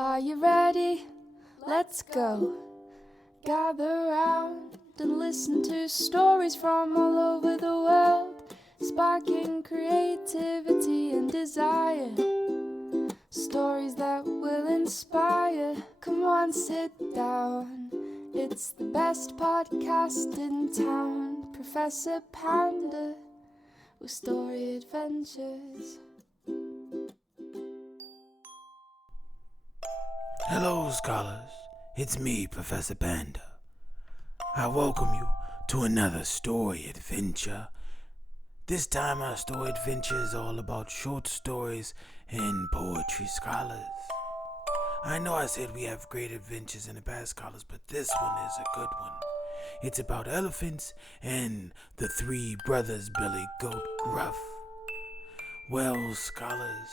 Are you ready? Let's go. Gather round and listen to stories from all over the world, sparking creativity and desire. Stories that will inspire. Come on, sit down. It's the best podcast in town. Professor Panda with story adventures. Hello, scholars. It's me, Professor Panda. I welcome you to another story adventure. This time our story adventure is all about short stories and poetry, scholars. I know I said we have great adventures in the past, scholars, but this one is a good one. It's about elephants and the three brothers, Billy, Goat, Gruff. Well, scholars,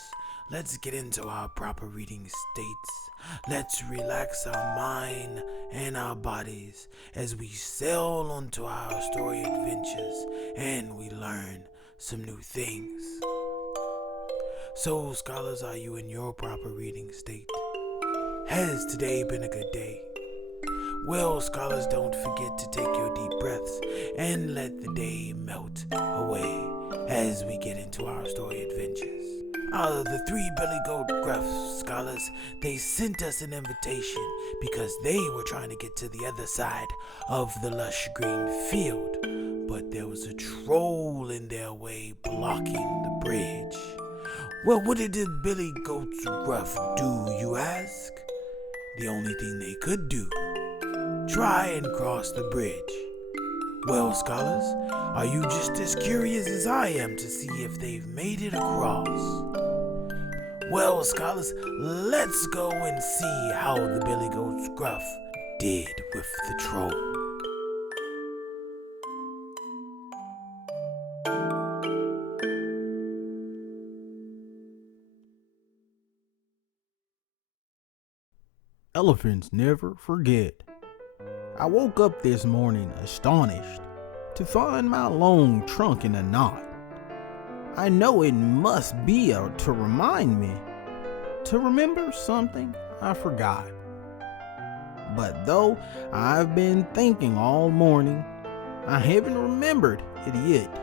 let's get into our proper reading states. Let's relax our mind and our bodies as we sail onto our story adventures and we learn some new things. So, scholars, are you in your proper reading state? Has today been a good day? Well, scholars, don't forget to take your deep breaths and let the day melt away as we get into our story adventures. The three Billy Goat Gruff scholars, they sent us an invitation because they were trying to get to the other side of the lush green field, but there was a troll in their way blocking the bridge. Well, what did the Billy Goat Gruff do, you ask? The only thing they could do, try and cross the bridge. Well, scholars, are you just as curious as I am to see if they've made it across? Well, scholars, let's go and see how the Billy Goat Gruff did with the troll. Elephants never forget. I woke up this morning astonished to find my long trunk in a knot. I know it must be to remind me to remember something I forgot. But though I've been thinking all morning, I haven't remembered it yet.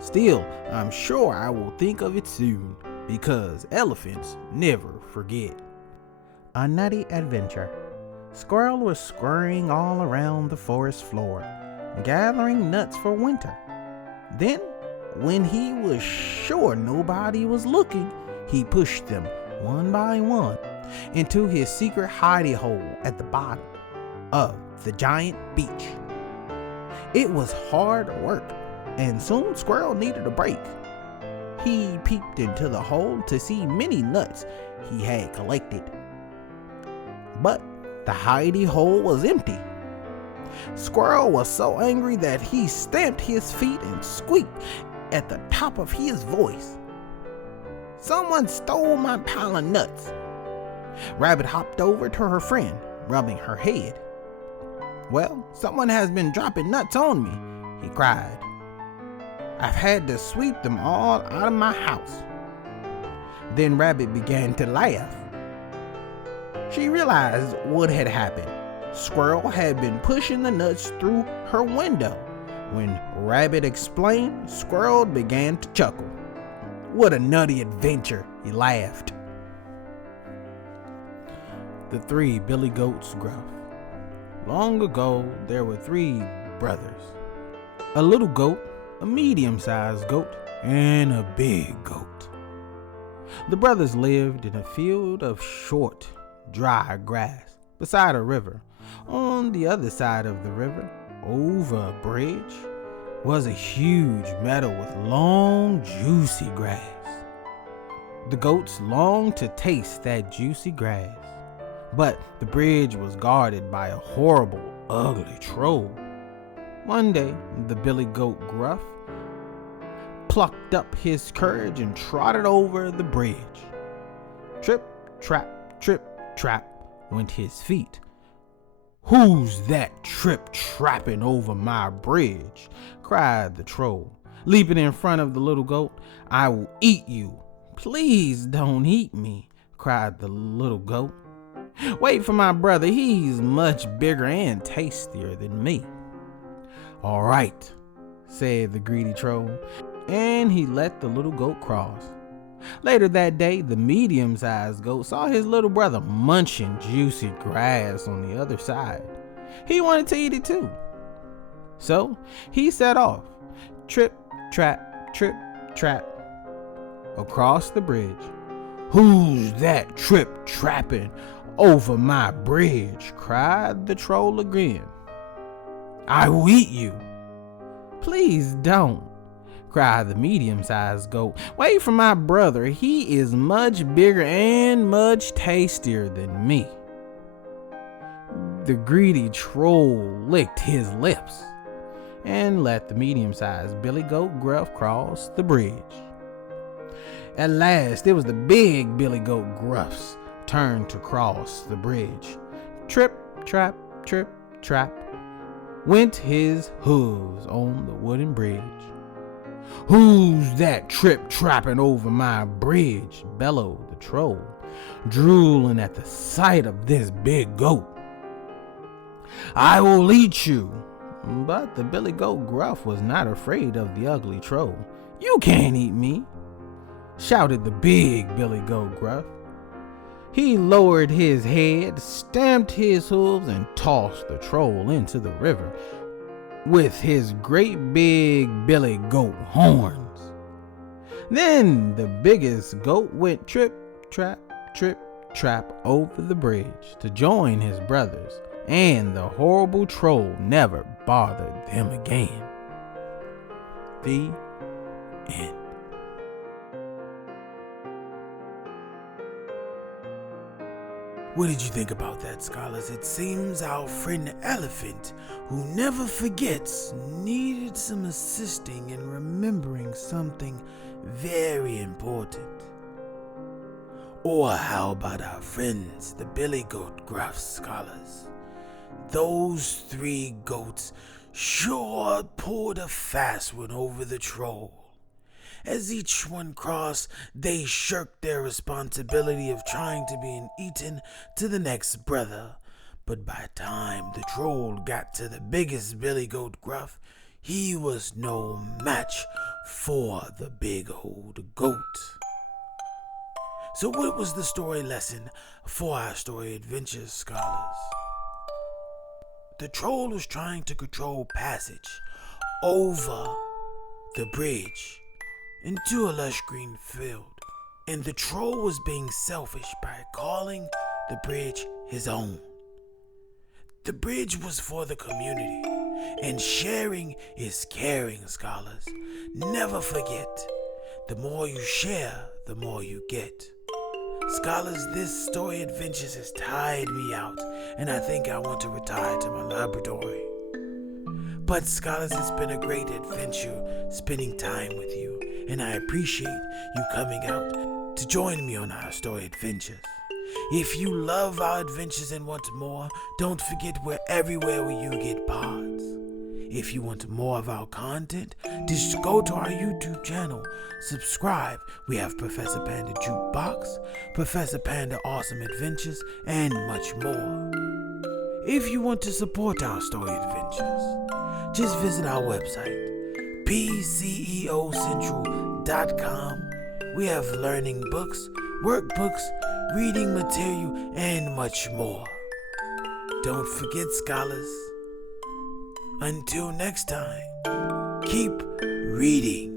Still, I'm sure I will think of it soon because elephants never forget. A nutty adventure. Squirrel was scurrying all around the forest floor, gathering nuts for winter. Then, when he was sure nobody was looking, he pushed them one by one into his secret hidey hole at the bottom of the giant beech. It was hard work, and soon Squirrel needed a break. He peeped into the hole to see many nuts he had collected. But the hidey hole was empty. Squirrel was so angry that he stamped his feet and squeaked at the top of his voice. Someone stole my pile of nuts. Rabbit hopped over to her friend, rubbing her head. Well, someone has been dropping nuts on me, he cried. I've had to sweep them all out of my house. Then Rabbit began to laugh. She realized what had happened. Squirrel had been pushing the nuts through her window. When Rabbit explained, Squirrel began to chuckle. What a nutty adventure, he laughed. The three Billy Goats Gruff. Long ago, there were three brothers. A little goat, a medium-sized goat, and a big goat. The brothers lived in a field of short, dry grass beside a river. On the other side of the river, over a bridge, was a huge meadow with long, juicy grass. The goats longed to taste that juicy grass, but the bridge was guarded by a horrible, ugly troll. One day, the Billy Goat Gruff plucked up his courage and trotted over the bridge. Trip, trap, went his feet. Who's that trip-trapping over my bridge? Cried the troll, leaping in front of the little goat. I will eat you. Please don't eat me, cried cried the little goat. "Wait for my brother, he's much bigger and tastier than me." "All right," said the greedy troll, and he let the little goat cross. Later that day, the medium-sized goat saw his little brother munching juicy grass on the other side. He wanted to eat it too. So he set off, trip, trap, across the bridge. "Who's that trip-trapping over my bridge?" cried the troll again. "I will eat you." "Please don't," cried the medium-sized goat. "Wait for my brother, he is much bigger and much tastier than me." The greedy troll licked his lips and let the medium-sized billy goat Gruff cross the bridge. At last, it was the big billy goat Gruff's turn to cross the bridge. Trip, trap, went his hooves on the wooden bridge. "Who's that trip-trapping over my bridge?" bellowed the troll, drooling at the sight of this big goat. "I will eat you." But the billy goat Gruff was not afraid of the ugly troll. "You can't eat me," shouted the big billy goat Gruff. He lowered his head, stamped his hooves, and tossed the troll into the river with his great big billy goat horns. Then the biggest goat went trip, trap over the bridge to join his brothers, and the horrible troll never bothered them again. The end. What did you think about that, scholars? It seems our friend Elephant, who never forgets, needed some assisting in remembering something very important. Or how about our friends, the billy goat Gruff, scholars? Those three goats sure pulled a fast one over the troll. As each one crossed, they shirked their responsibility of trying to be eaten to the next brother. But by the time the troll got to the biggest billy goat Gruff, he was no match for the big old goat. So what was the story lesson for our story adventures, scholars? The troll was trying to control passage over the bridge into a lush green field, and the troll was being selfish by calling the bridge his own. The bridge was for the community, and sharing is caring, scholars. Never forget, the more you share, the more you get. Scholars, this story adventures has tired me out, and I think I want to retire to my laboratory. But scholars, it's been a great adventure spending time with you, and I appreciate you coming out to join me on our story adventures. If you love our adventures and want more, don't forget we're everywhere where you get pods. If you want more of our content, just go to our YouTube channel, subscribe. We have Professor Panda Jukebox, Professor Panda Awesome Adventures, and much more. If you want to support our story adventures, just visit our website, pceocentral.com. We have learning books, workbooks, reading material, and much more. Don't forget, scholars, until next time, keep reading.